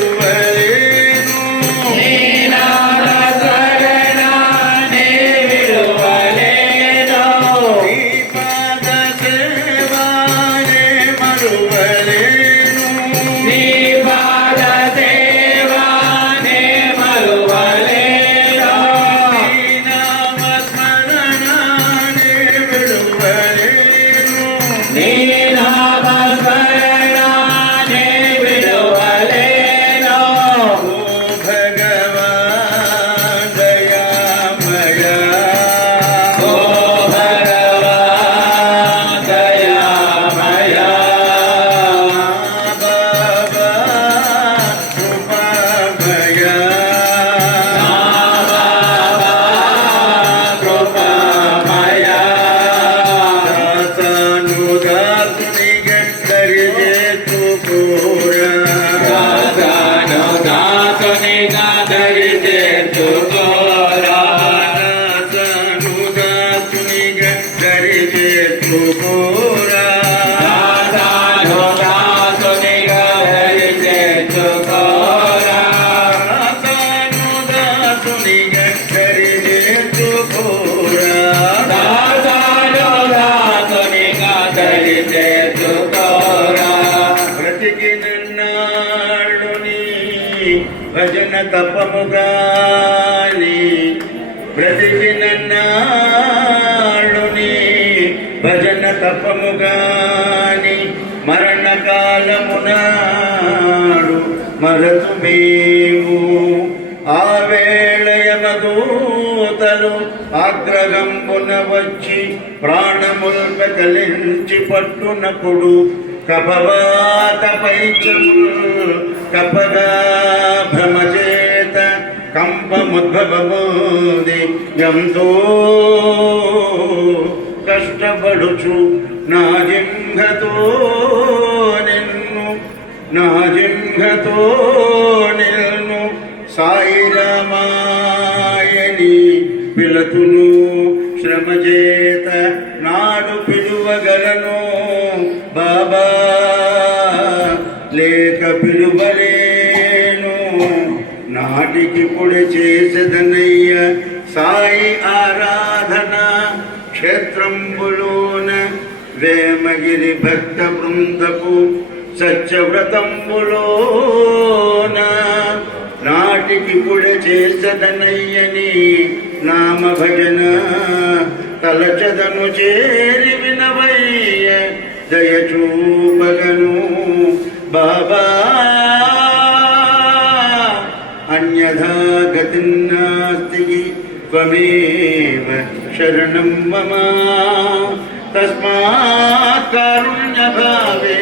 away. భజన తపముగాని బ్రతికి నన్నాళ్ళుని భజన తపముగాని మరణకాలమునాడు మరతు మేము. ఆ వేళయమదూతలు ఆగ్రహంబున వచ్చి ప్రాణముల్ పెకలించి పట్టునప్పుడు కపవాత కపగాభ్రమచేత భ్రమచేత కంపముద్భవబోది ఎంతో కష్టపడుచు నా జింహతో నిన్ను నా జింహతో నిన్ను సాయిరామాయని పిలతును శ్రమచేత నాడు పిలువగలను బాబా పిలువలేను నాటికి పొడి చేసేదనయ్య సాయి ఆరాధన క్షేత్రంబులోన వేమగిరి భక్త బృందకు సత్యవ్రతంబులోన. నాటికి పొడి చేసేదనయ్యని నామ భజన తలచదను చేరి వినవయ్య. దయచూపగను బాబా. అన్యథా గతిన్నాస్తి త్వమేవ శరణం మమ. తస్మాత్ కారుణ్యభావే